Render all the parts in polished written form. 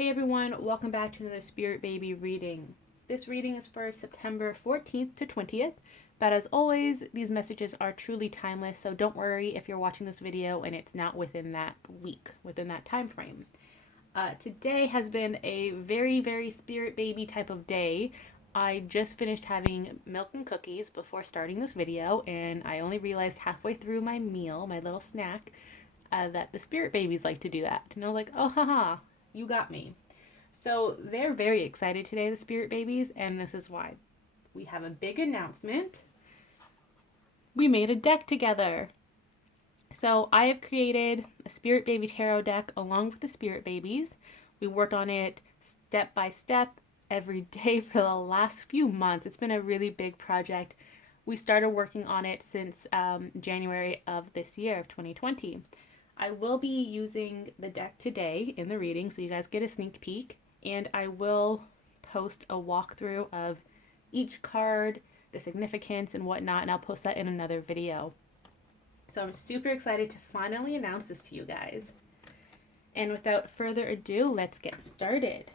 Hey everyone, welcome back to another Spirit Baby reading. This reading is for September 14th to 20th, but as always, these messages are truly timeless, so don't worry if you're watching this video and it's not within that week, within that time frame. Today has been a very Spirit Baby type of day. I just finished having milk and cookies before starting this video, and I only realized halfway through my meal, my little snack, that the Spirit Babies like to do that. And I was like, oh haha, you got me. So they're very excited today, the Spirit Babies, and this is why. We have a big announcement. We made a deck together. So I have created a Spirit Baby Tarot deck along with the Spirit Babies. We worked on it step by step every day for the last few months. It's been a really big project. We started working on it since January of this year, of 2020. I will be using the deck today in the reading, so you guys get a sneak peek, and I will post a walkthrough of each card, the significance and whatnot, and I'll post that in another video. So I'm super excited to finally announce this to you guys. And without further ado, let's get started.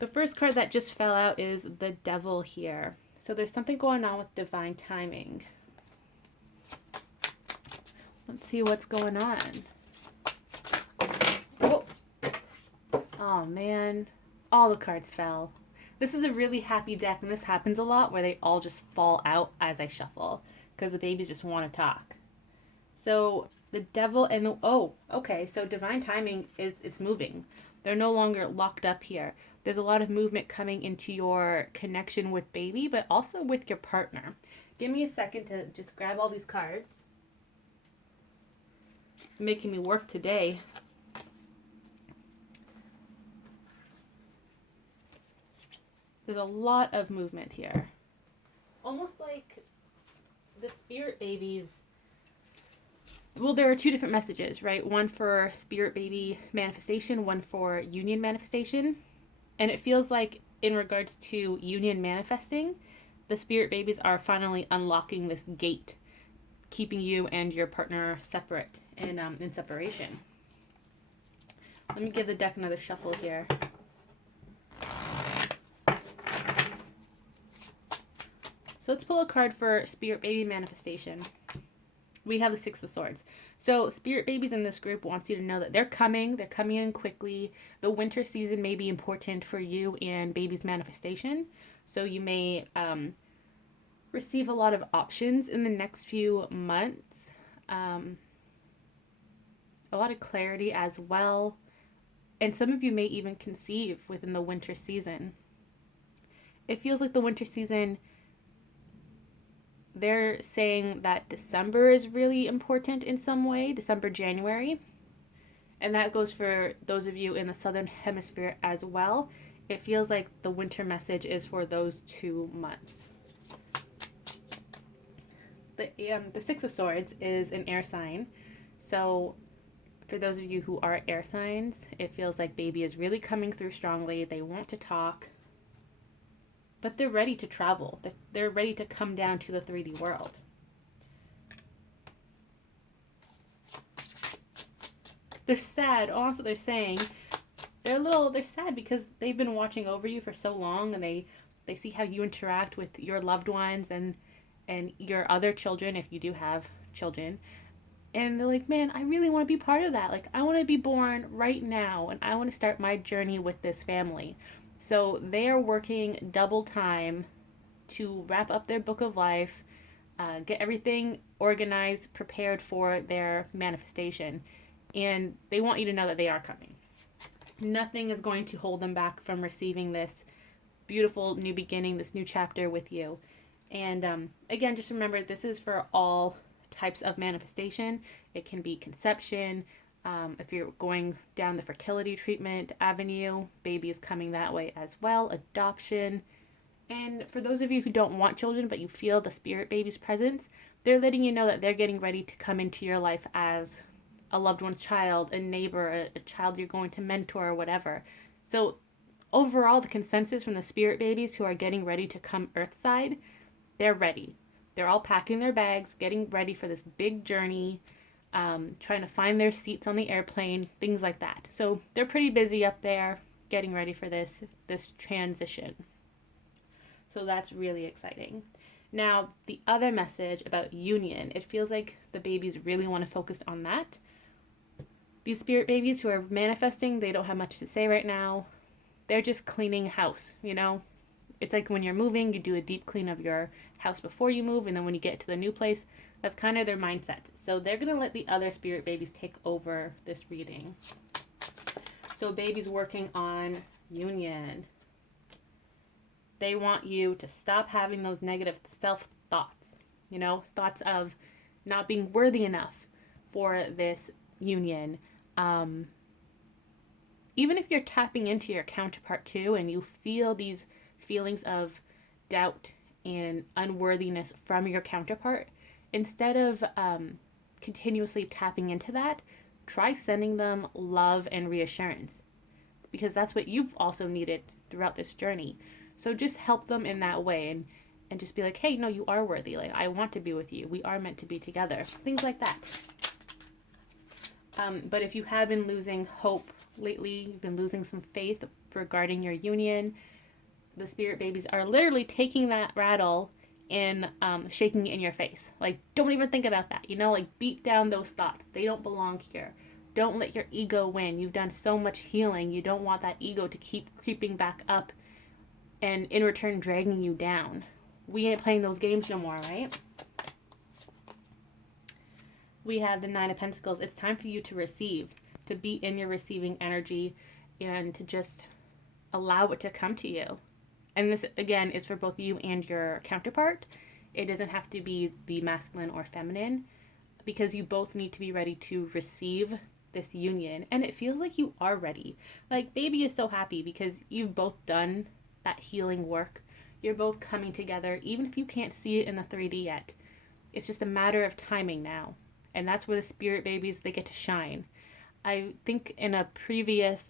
The first card that just fell out is the Devil here. So there's something going on with divine timing. Let's see what's going on. Oh man, all the cards fell. This is a really happy deck, and this happens a lot where they all just fall out as I shuffle because the babies just want to talk. So the Devil and the, oh, okay, so divine timing is, it's moving. They're no longer locked up here. There's a lot of movement coming into your connection with baby, but also with your partner. Give me a second to just grab all these cards. Making me work today. There's a lot of movement here. Almost like the Spirit Babies. Well, there are two different messages, right? One for Spirit Baby manifestation, one for union manifestation. And it feels like in regards to union manifesting, the Spirit Babies are finally unlocking this gate, keeping you and your partner separate in separation. Let me give the deck another shuffle here. So let's pull a card for Spirit Baby manifestation. We have the Six of Swords. So Spirit Babies in this group wants you to know that they're coming in quickly. The winter season may be important for you and baby's manifestation. So you may receive a lot of options in the next few months. A lot of clarity as well. And some of you may even conceive within the winter season. It feels like the winter season, they're saying that December is really important in some way, December, January. And that goes for those of you in the southern hemisphere as well. It feels like the winter message is for those 2 months. The Six of Swords is an air sign. So for those of you who are air signs, it feels like baby is really coming through strongly. They want to talk, but they're ready to travel. They're ready to come down to the 3D world. They're sad. Oh, that's what they're saying. They're sad because they've been watching over you for so long, and they see how you interact with your loved ones and your other children, if you do have children. And they're like, man, I really want to be part of that. Like, I want to be born right now, and I want to start my journey with this family. So they are working double time to wrap up their book of life, get everything organized, prepared for their manifestation. And they want you to know that they are coming. Nothing is going to hold them back from receiving this beautiful new beginning, this new chapter with you. And again, just remember, this is for all types of manifestation. It can be conception. If you're going down the fertility treatment avenue, baby is coming that way as well. Adoption. And for those of you who don't want children, but you feel the Spirit Baby's presence, they're letting you know that they're getting ready to come into your life as a loved one's child, a neighbor, a child you're going to mentor, or whatever. So overall, the consensus from the Spirit Babies who are getting ready to come Earthside, they're ready. They're all packing their bags, getting ready for this big journey. trying to find their seats on the airplane, things like that. So they're pretty busy up there getting ready for this transition. So that's really exciting. Now, the other message about union, it feels like the babies really want to focus on that. These spirit babies who are manifesting, they don't have much to say right now. They're just cleaning house, you know? It's like when you're moving, you do a deep clean of your house before you move, and then when you get to the new place, that's kind of their mindset. So they're going to let the other spirit babies take over this reading. So babies working on union. They want you to stop having those negative self thoughts, you know, thoughts of not being worthy enough for this union. Even if you're tapping into your counterpart too, and you feel these feelings of doubt and unworthiness from your counterpart, instead of continuously tapping into that, try sending them love and reassurance, because that's what you've also needed throughout this journey. So just help them in that way, and just be like, hey, no, you are worthy. Like, I want to be with you. We are meant to be together. Things like that. But if you have been losing hope lately, you've been losing some faith regarding your union, the spirit babies are literally taking that rattle and shaking it in your face. Like, don't even think about that. You know, like, beat down those thoughts. They don't belong here. Don't let your ego win. You've done so much healing. You don't want that ego to keep creeping back up and in return dragging you down. We ain't playing those games no more, right? We have the Nine of Pentacles. It's time for you to receive, to be in your receiving energy, and to just allow it to come to you. And this, again, is for both you and your counterpart. It doesn't have to be the masculine or feminine, because you both need to be ready to receive this union. And it feels like you are ready. Like, baby is so happy because you've both done that healing work. You're both coming together, even if you can't see it in the 3D yet. It's just a matter of timing now. And that's where the spirit babies, they get to shine. I think in a previous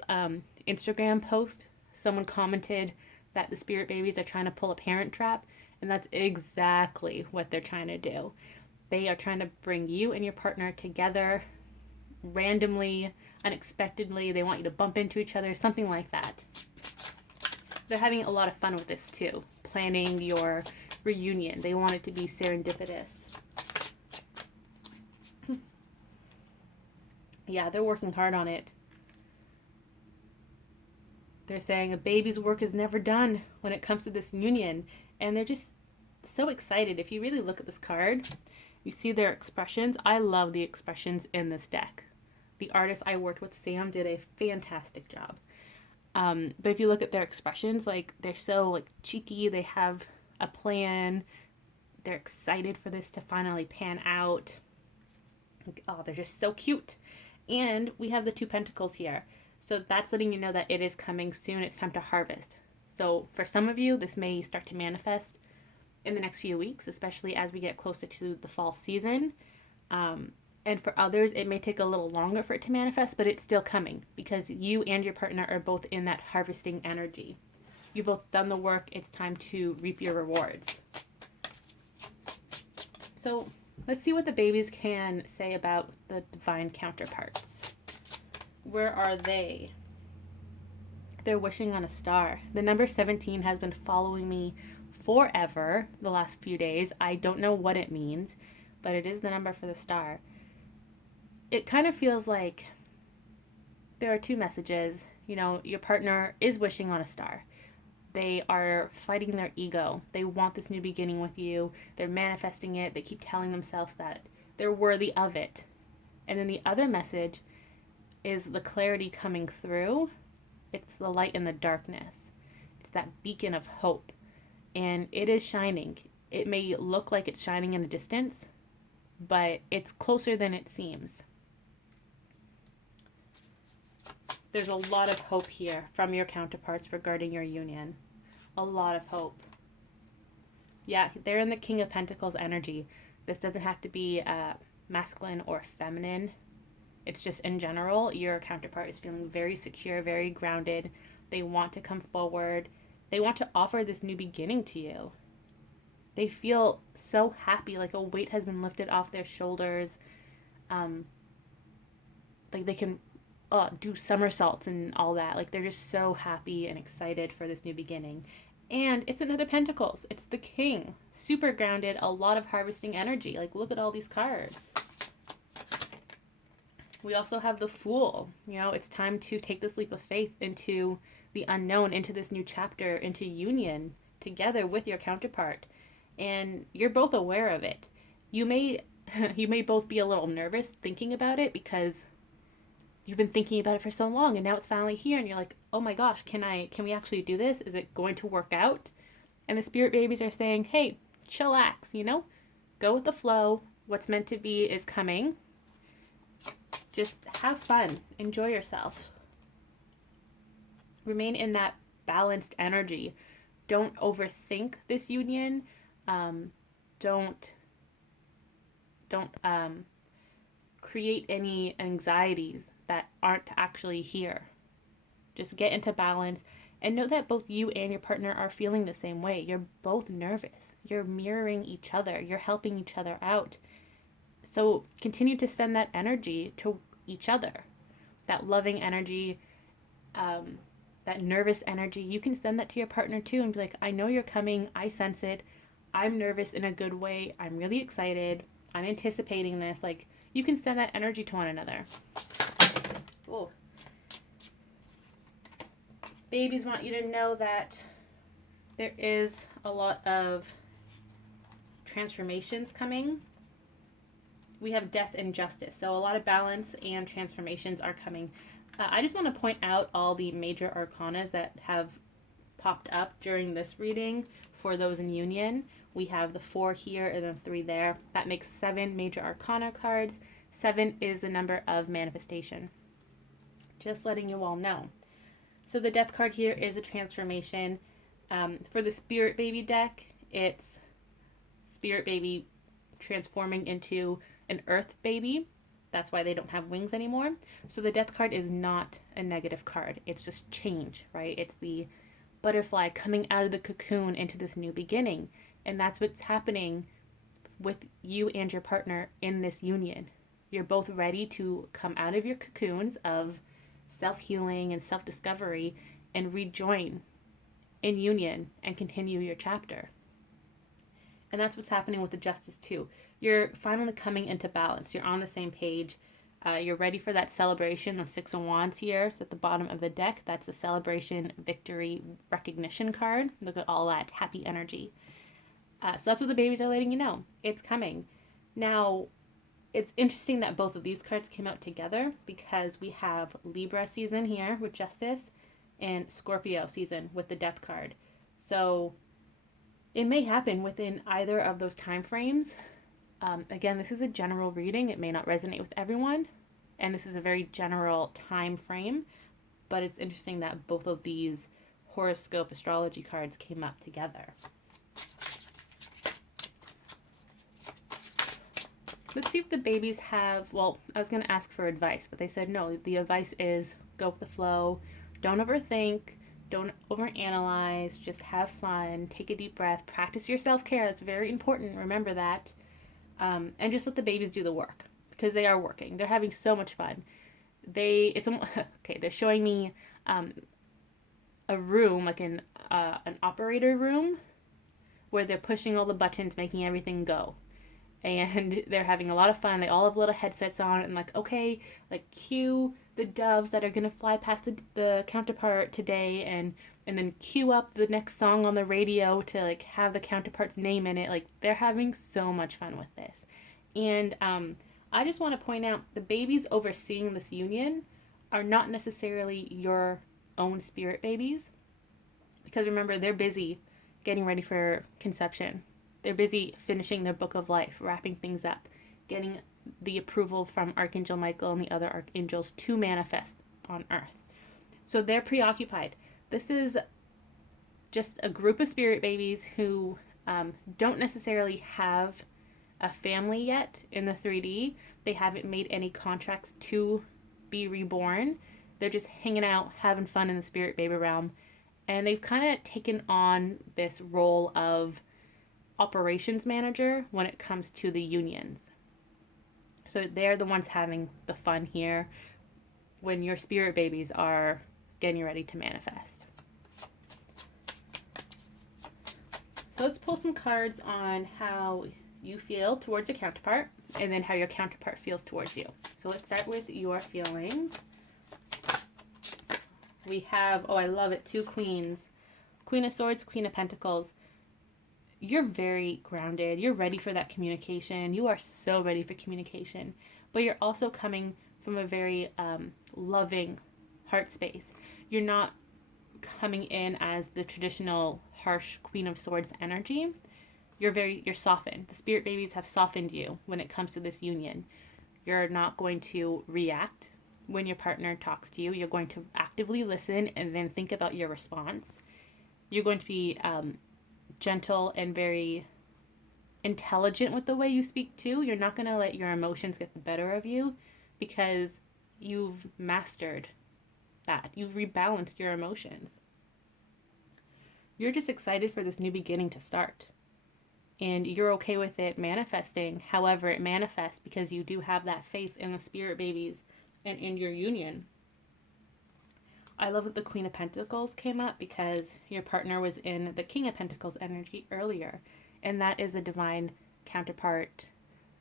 Instagram post, someone commented that the spirit babies are trying to pull a parent trap, and that's exactly what they're trying to do. They are trying to bring you and your partner together randomly, unexpectedly. They want you to bump into each other, something like that. They're having a lot of fun with this too, planning your reunion. They want it to be serendipitous. Yeah, they're working hard on it. They're saying a baby's work is never done when it comes to this union. And they're just so excited. If you really look at this card, you see their expressions. I love the expressions in this deck. The artist I worked with, Sam, did a fantastic job. But if you look at their expressions, like, they're so like cheeky. They have a plan. They're excited for this to finally pan out. Like, oh, they're just so cute. And we have the Two Pentacles here. So that's letting you know that it is coming soon. It's time to harvest. So for some of you, this may start to manifest in the next few weeks, especially as we get closer to the fall season. And for others, it may take a little longer for it to manifest, but it's still coming because you and your partner are both in that harvesting energy. You've both done the work. It's time to reap your rewards. So let's see what the babies can say about the divine counterparts. Where are they? They're wishing on a star. The number 17 has been following me forever the last few days. I don't know what it means, but it is the number for the star. It kind of feels like there are two messages. You know, your partner is wishing on a star. They are fighting their ego. They want this new beginning with you. They're manifesting it. They keep telling themselves that they're worthy of it. And then the other message is the clarity coming through. It's the light in the darkness. It's that beacon of hope. And it is shining. It may look like it's shining in the distance, but it's closer than it seems. There's a lot of hope here from your counterparts regarding your union. A lot of hope. Yeah, they're in the King of Pentacles energy. This doesn't have to be masculine or feminine. It's just in general, your counterpart is feeling very secure, very grounded. They want to come forward. They want to offer this new beginning to you. They feel so happy, like a weight has been lifted off their shoulders. um, like they can do somersaults and all that. Like they're just so happy and excited for this new beginning. And it's another Pentacles. It's the King. Super grounded, a lot of harvesting energy. Like look at all these cards. We also have the Fool. You know, it's time to take this leap of faith into the unknown, into this new chapter, into union together with your counterpart. And you're both aware of it. You may you may both be a little nervous thinking about it because you've been thinking about it for so long and now it's finally here and you're like, "Oh my gosh, can we actually do this? Is it going to work out?" And the spirit babies are saying, "Hey, chillax, you know? Go with the flow. What's meant to be is coming. Just have fun. Enjoy yourself. Remain in that balanced energy. Don't overthink this union. Don't create any anxieties that aren't actually here. Just get into balance and know that both you and your partner are feeling the same way. You're both nervous. You're mirroring each other. You're helping each other out. So continue to send that energy to each other. That loving energy, that nervous energy. You can send that to your partner too and be like, "I know you're coming. I sense it. I'm nervous in a good way. I'm really excited. I'm anticipating this." Like, you can send that energy to one another. Oh. Babies want you to know that there is a lot of transformations coming. We have death and justice. So a lot of balance and transformations are coming. I just want to point out all the major arcanas that have popped up during this reading for those in union. We have the 4 here and then 3 there. That makes 7 major arcana cards. 7 is the number of manifestation. Just letting you all know. So the death card here is a transformation. For the spirit baby deck, it's spirit baby transforming into an earth baby. That's why they don't have wings anymore. So the death card is not a negative card. It's just change, right? It's the butterfly coming out of the cocoon into this new beginning. And that's what's happening with you and your partner in this union. You're both ready to come out of your cocoons of self-healing and self-discovery and rejoin in union and continue your chapter. And that's what's happening with the Justice too. You're finally coming into balance. You're on the same page. You're ready for that celebration. The 6 of Wands here. It's at the bottom of the deck. That's the celebration, victory, recognition card. Look at all that happy energy. So that's what the babies are letting you know. It's coming. Now, it's interesting that both of these cards came out together because we have Libra season here with Justice and Scorpio season with the Death card. So it may happen within either of those time frames. Again, this is a general reading. It may not resonate with everyone, and this is a very general time frame, but it's interesting that both of these horoscope astrology cards came up together. Let's see if the babies have, well, I was going to ask for advice, but they said no. The advice is go with the flow. Don't overthink. Don't overanalyze. Just have fun. Take a deep breath. Practice your self-care. That's very important. Remember that. And just let the babies do the work because they are working. They're having so much fun. They're showing me a room, like an operator room, where they're pushing all the buttons, making everything go. And they're having a lot of fun. They all have little headsets on and like, okay, like cue the doves that are going to fly past the counterpart today and then cue up the next song on the radio to like have the counterpart's name in it. Like they're having so much fun with this. And I just want to point out the babies overseeing this union are not necessarily your own spirit babies, because remember, they're busy getting ready for conception. They're busy finishing their book of life, wrapping things up, getting the approval from Archangel Michael and the other archangels to manifest on earth. So they're preoccupied. This is just a group of spirit babies who don't necessarily have a family yet in the 3D. They haven't made any contracts to be reborn. They're just hanging out, having fun in the spirit baby realm. And they've kind of taken on this role of operations manager when it comes to the unions. So they're the ones having the fun here when your spirit babies are getting ready to manifest. So let's pull some cards on how you feel towards your counterpart and then how your counterpart feels towards you. So let's start with your feelings. We have, oh, I love it, 2 queens. Queen of Swords, Queen of Pentacles. You're very grounded. You're ready for that communication. You are so ready for communication. But you're also coming from a very loving heart space. You're not coming in as the traditional harsh Queen of Swords energy. You're softened. The spirit babies have softened you when it comes to this union. You're not going to react when your partner talks to you. You're going to actively listen and then think about your response. You're going to be gentle and very intelligent with the way you speak too. You're not going to let your emotions get the better of you because you've mastered that. You've rebalanced your emotions. You're just excited for this new beginning to start. And you're okay with it manifesting however it manifests because you do have that faith in the spirit babies and in your union. I love that the Queen of Pentacles came up because your partner was in the King of Pentacles energy earlier. And that is a divine counterpart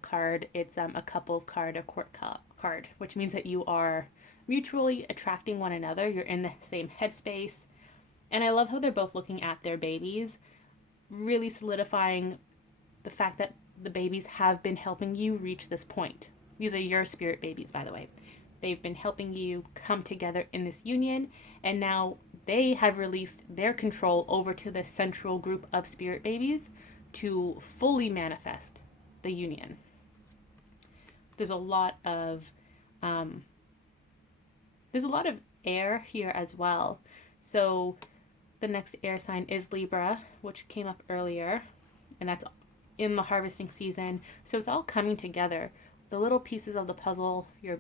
card. It's a couple card, a court card, which means that you are mutually attracting one another. You're in the same headspace. And I love how they're both looking at their babies, really solidifying the fact that the babies have been helping you reach this point. These are your spirit babies, by the way. They've been helping you come together in this union, and now they have released their control over to the central group of spirit babies to fully manifest the union. There's a lot of air here as well. So the next air sign is Libra, which came up earlier, and that's in the harvesting season. So it's all coming together. The little pieces of the puzzle, you're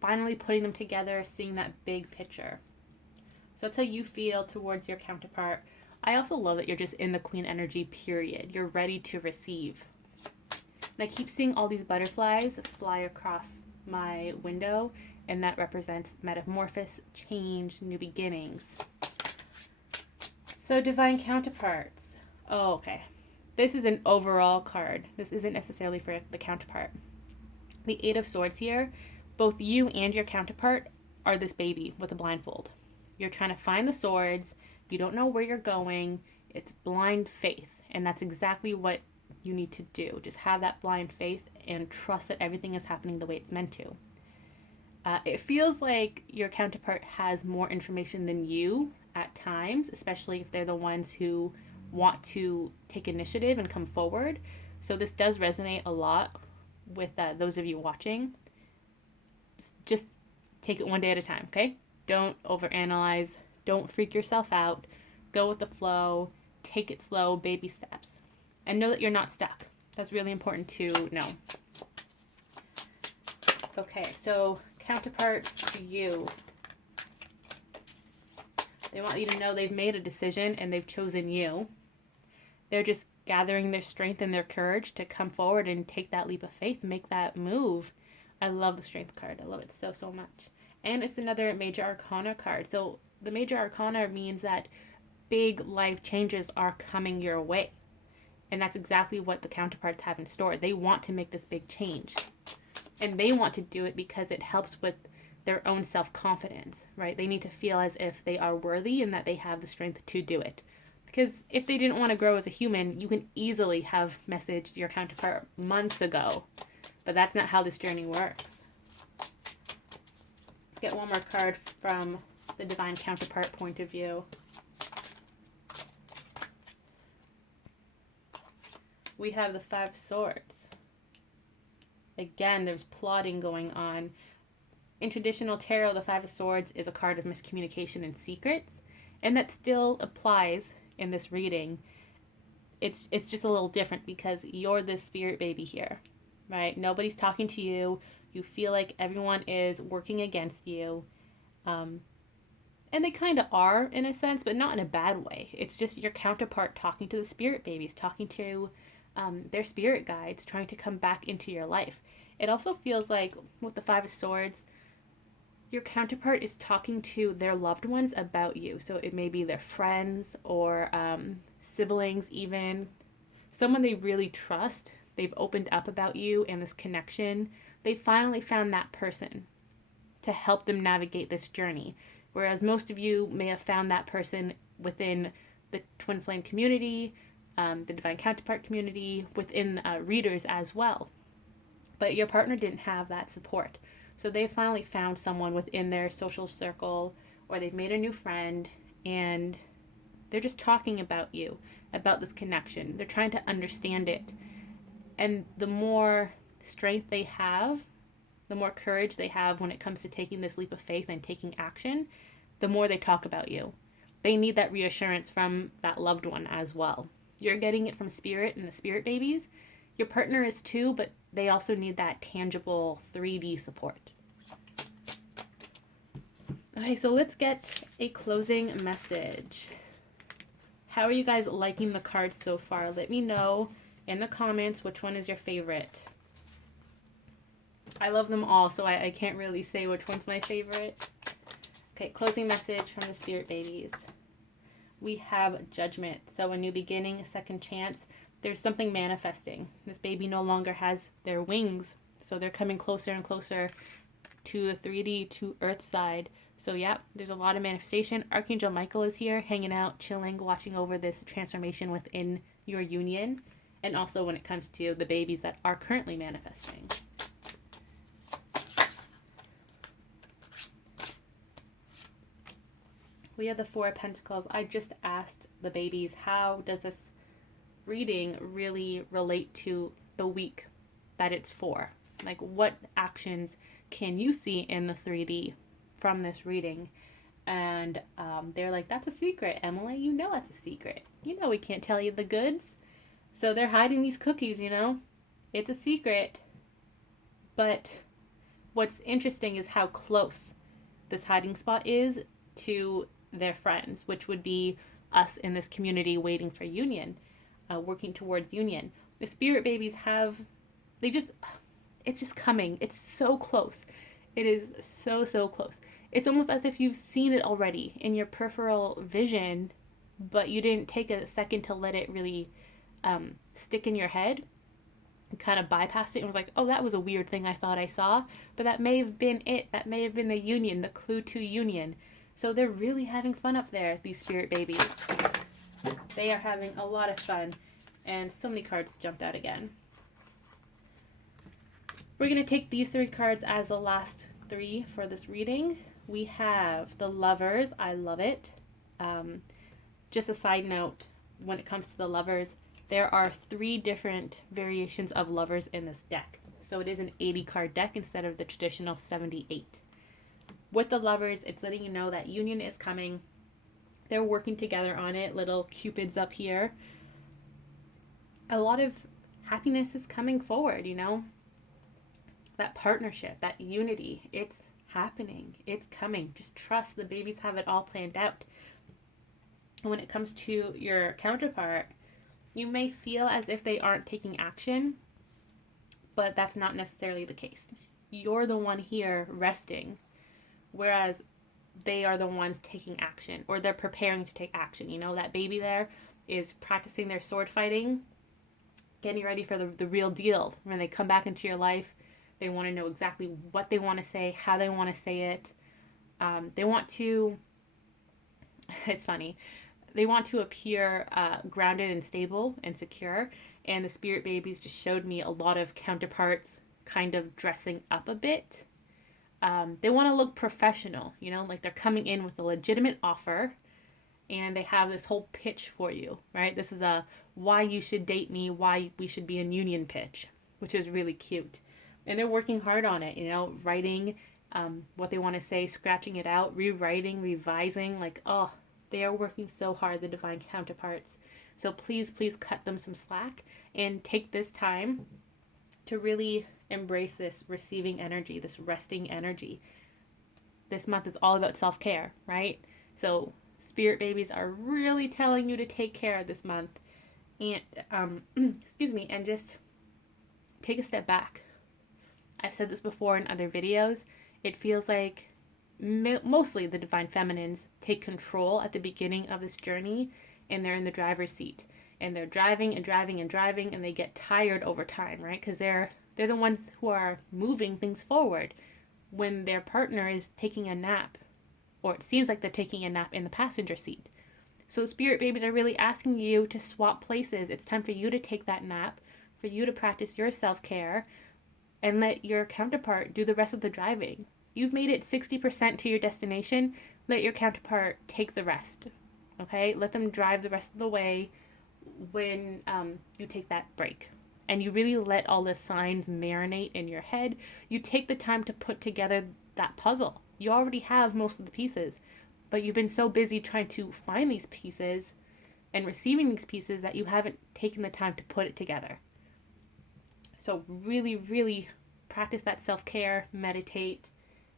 finally putting them together, seeing that big picture. So that's how you feel towards your counterpart. I also love that you're just in the Queen energy, period. You're ready to receive. And I keep seeing all these butterflies fly across my window, and that represents metamorphosis, change, new beginnings. So divine counterparts. Oh, okay. This is an overall card. This isn't necessarily for the counterpart. The 8 of Swords here, both you and your counterpart are this baby with a blindfold. You're trying to find the swords. You don't know where you're going. It's blind faith. And that's exactly what you need to do. Just have that blind faith and trust that everything is happening the way it's meant to. It feels like your counterpart has more information than you at times, especially if they're the ones who want to take initiative and come forward. So this does resonate a lot with those of you watching. Just take it one day at a time, okay? Don't overanalyze. Don't freak yourself out. Go with the flow. Take it slow, baby steps. And know that you're not stuck. That's really important to know. Okay, so counterparts to you. They want you to know they've made a decision and they've chosen you. They're just gathering their strength and their courage to come forward and take that leap of faith, make that move. I love the Strength card. I love it so, so much. And it's another Major Arcana card. So the Major Arcana means that big life changes are coming your way. And that's exactly what the counterparts have in store. They want to make this big change. And they want to do it because it helps with their own self-confidence, right? They need to feel as if they are worthy and that they have the strength to do it. Because if they didn't want to grow as a human, you can easily have messaged your counterpart months ago. But that's not how this journey works. Let's get one more card from the divine counterpart point of view. We have the 5 Swords. Again, there's plotting going on. In traditional tarot, the 5 of Swords is a card of miscommunication and secrets, and that still applies in this reading. It's just a little different because you're the spirit baby here, right? Nobody's talking to you. You feel like everyone is working against you. And they kind of are in a sense, but not in a bad way. It's just your counterpart talking to the spirit babies, talking to their spirit guides, trying to come back into your life. It also feels like with the Five of Swords, your counterpart is talking to their loved ones about you. So it may be their friends or siblings, even someone they really trust. They've opened up about you and this connection. They finally found that person to help them navigate this journey. Whereas most of you may have found that person within the twin flame community, the divine counterpart community, within readers as well. But your partner didn't have that support. So they finally found someone within their social circle, or they've made a new friend, and they're just talking about you, about this connection. They're trying to understand it. And the more strength they have, the more courage they have when it comes to taking this leap of faith and taking action, the more they talk about you. They need that reassurance from that loved one as well. You're getting it from spirit and the spirit babies. Your partner is too, but they also need that tangible 3D support. Okay, so let's get a closing message. How are you guys liking the cards so far? Let me know in the comments which one is your favorite. I love them all, so I can't really say which one's my favorite. Okay, closing message from the spirit babies. We have judgment. So a new beginning, a second chance. There's something manifesting. This baby no longer has their wings, so they're coming closer and closer to the 3D, to Earth side. So yeah, there's a lot of manifestation. Archangel Michael is here, hanging out, chilling, watching over this transformation within your union. And also when it comes to the babies that are currently manifesting. We have the Four of Pentacles. I just asked the babies, how does this reading really relate to the week that it's for? Like, what actions can you see in the 3D from this reading? And they're like, that's a secret, Emily. You know it's a secret. You know we can't tell you the goods. So they're hiding these cookies, you know? It's a secret. But what's interesting is how close this hiding spot is to their friends, which would be us in this community waiting for union, working towards union. The spirit babies it's just coming. It's so close. It is so, so close. It's almost as if you've seen it already in your peripheral vision, but you didn't take a second to let it really stick in your head. You kind of bypassed it and was like, oh, that was a weird thing I thought I saw. But that may have been it. That may have been the union, the clue to union. So they're really having fun up there, these spirit babies. They are having a lot of fun. And so many cards jumped out again. We're going to take these 3 cards as the last 3 for this reading. We have the Lovers. I love it. Just a side note, when it comes to the Lovers, there are 3 different variations of Lovers in this deck. So it is an 80 card deck instead of the traditional 78. With the Lovers, it's letting you know that union is coming. They're working together on it. Little cupids up here. A lot of happiness is coming forward, you know? That partnership, that unity, it's happening. It's coming. Just trust the babies have it all planned out. And when it comes to your counterpart, you may feel as if they aren't taking action, but that's not necessarily the case. You're the one here resting, whereas they are the ones taking action, or they're preparing to take action. You know, that baby there is practicing their sword fighting, getting ready for the real deal. When they come back into your life, they want to know exactly what they want to say, how they want to say it. They want to, it's funny, they want to appear grounded and stable and secure. And the spirit babies just showed me a lot of counterparts kind of dressing up a bit. They want to look professional, you know, like they're coming in with a legitimate offer and they have this whole pitch for you, right? This is a why you should date me, why we should be in union pitch, which is really cute. And they're working hard on it, you know, writing what they want to say, scratching it out, rewriting, revising, like, oh, they are working so hard, the divine counterparts. So please, please cut them some slack and take this time to really embrace this receiving energy, this resting energy. This month is all about self-care, right? So spirit babies are really telling you to take care this month and, excuse me, and just take a step back. I've said this before in other videos. It feels like mostly the divine feminines take control at the beginning of this journey, and they're in the driver's seat, and they're driving and driving and driving, and they get tired over time, right? Because they're the ones who are moving things forward when their partner is taking a nap, or it seems like they're taking a nap in the passenger seat. So spirit babies are really asking you to swap places. It's time for you to take that nap, for you to practice your self-care, and let your counterpart do the rest of the driving. You've made it 60% to your destination. Let your counterpart take the rest. Okay? Let them drive the rest of the way when you take that break. And you really let all the signs marinate in your head. You take the time to put together that puzzle. You already have most of the pieces, but you've been so busy trying to find these pieces and receiving these pieces that you haven't taken the time to put it together. So really, really practice that self-care, meditate,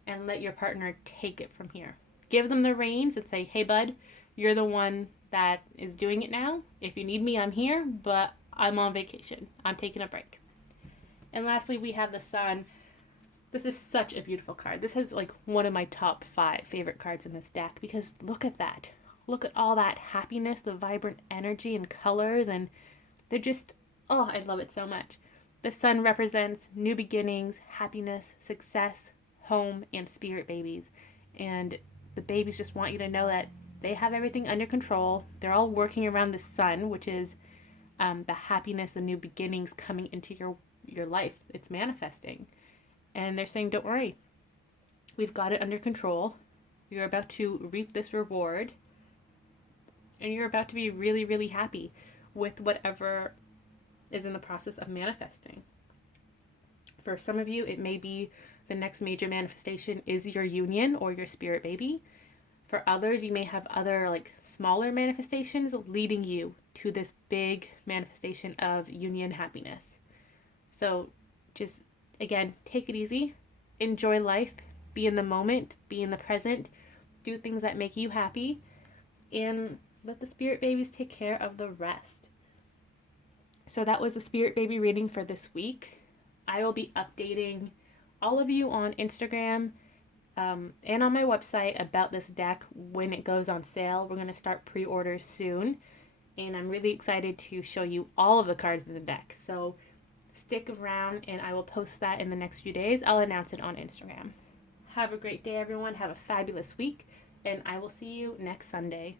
and let your partner take it from here. Give them the reins and say, hey, bud, you're the one that is doing it now. If you need me, I'm here, but I'm on vacation. I'm taking a break. And lastly, we have the Sun. This is such a beautiful card. This is like one of my top 5 favorite cards in this deck, because look at that. Look at all that happiness, the vibrant energy and colors, and they're just, oh, I love it so much. The Sun represents new beginnings, happiness, success, home, and spirit babies. And the babies just want you to know that they have everything under control. They're all working around the sun, which is the happiness, the new beginnings coming into your life. It's manifesting. And they're saying, don't worry. We've got it under control. You're about to reap this reward. And you're about to be really, really happy with whatever is in the process of manifesting. For some of you, it may be the next major manifestation is your union or your spirit baby. For others, you may have other like smaller manifestations leading you to this big manifestation of union happiness. So just, again, take it easy, enjoy life, be in the moment, be in the present, do things that make you happy, and let the spirit babies take care of the rest. So that was the spirit baby reading for this week. I will be updating all of you on Instagram and on my website about this deck when it goes on sale. We're going to start pre-orders soon, and I'm really excited to show you all of the cards in the deck. So stick around, and I will post that in the next few days. I'll announce it on Instagram. Have a great day, everyone. Have a fabulous week, and I will see you next Sunday.